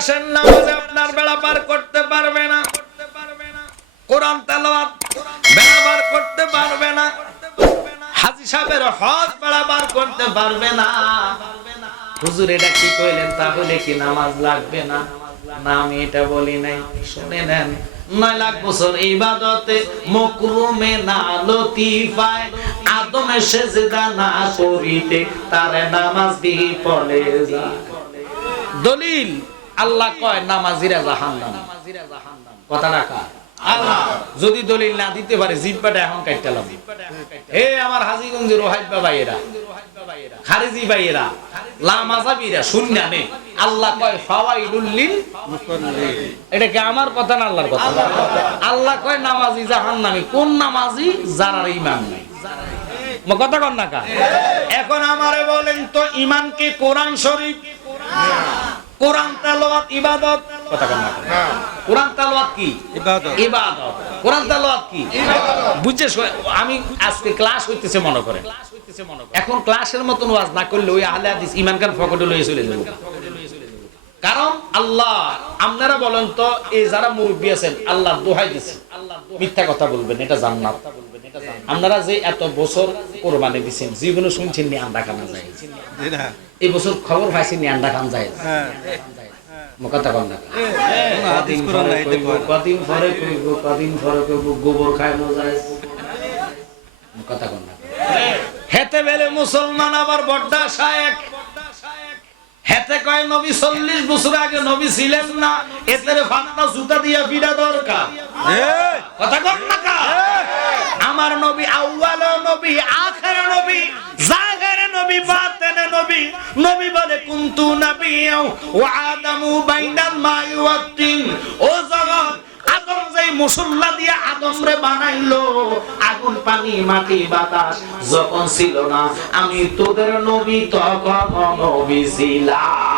আসেন নামাজে আপনার বেলা পার করতে পারবে না, কোরআন তেলাওয়াত বেলা পার করতে পারবে না, হাজী সাহেবের হজ বেলা পার করতে পারবে না। হুজুর এটা কি কইলেন, তাহলে কি নামাজ লাগবে না? না, আমি এটা বলি নাই। শুনে নেন, 9 লাখ বছর ইবাদতে মকরুমে না লতিফায় আদমে সেজদা না করিতে তারে নামাজ বিফলে যায়। দলিল আল্লাহ কয় নামাজিরা জাহান্নাম। কথা রাখা আল্লাহ যদি দলিল না দিতে পারে জিব্বাটা এখন কাটতালাম। হে আমার হাজীগঞ্জের ওহাইবা ভাইয়েরা, খারেজি ভাইয়েরা, লামাযাবিরা শুননা নে, আল্লাহ কয় ফাওয়াইলুল লিল মুসাল্লিন। এটা কি আমার কথা না আল্লাহর কথা? আল্লাহ কয় নামাজি জাহান্নামী। কোন নামাজি? যারা ঈমান নাই। কথা কন না কা? এখন আমারে বলেন তো, ঈমান কি কোরআন শরীফ? কোরআন তেলাওয়াত ইবাদত? কথা কন না। কোরআন তেলাওয়াত কি? ইবাদত। ইবাদত। কোরআন তেলাওয়াত কি? ইবাদত। বুঝছেস? আমি আজকে ক্লাস হইতেছে মনে করে, এখন ক্লাসের মতন ওয়াজ না করলে ওই আহলে হাদিস ঈমান কাল ফকটে লয়ে চলে যাবে। কারণ আল্লাহ, আপনারা বলেন তো, এই যারা মুরব্বি আছেন আল্লাহ দোহাই দিয়েছে, মিথ্যা কথা বলবেন, এটা জান্নাত। আপনারা যে এত বছর কোরবানি দিয়েছেন, জীবনে শুনছেন নি আন্ডা খানা যায়? এই বছর খবর পাইছেন নি আন্ডা খান যায়? কথা কন না। কদিন পরে কইব গোবর খাইনো যায়। কথা কন না। হেতে বেলে মুসলমান আবার বড়্ডা শায়েক, হেতে কয় নবী 40 বছর আগে নবী ছিলেন না, এতে ফান্না জুতা দিয়া পিড়া দরকার। কথা কন না কা? আমার নবী আউয়াল নবী, আখির নবী, জাহির নবী, বাতিন নবী। নবী বলে কুনতু নাবিয়্যাও ওয়া আদামু বাইনাল মাই ওয়াত তিন। ও জগৎ, আদম যেই মুসল্লা দিয়া আদম রে বানাইলো, আগুন পানি মাটি বাতাস যখন ছিল না, আমি তোদের নবী তখন নবী ছিলাম।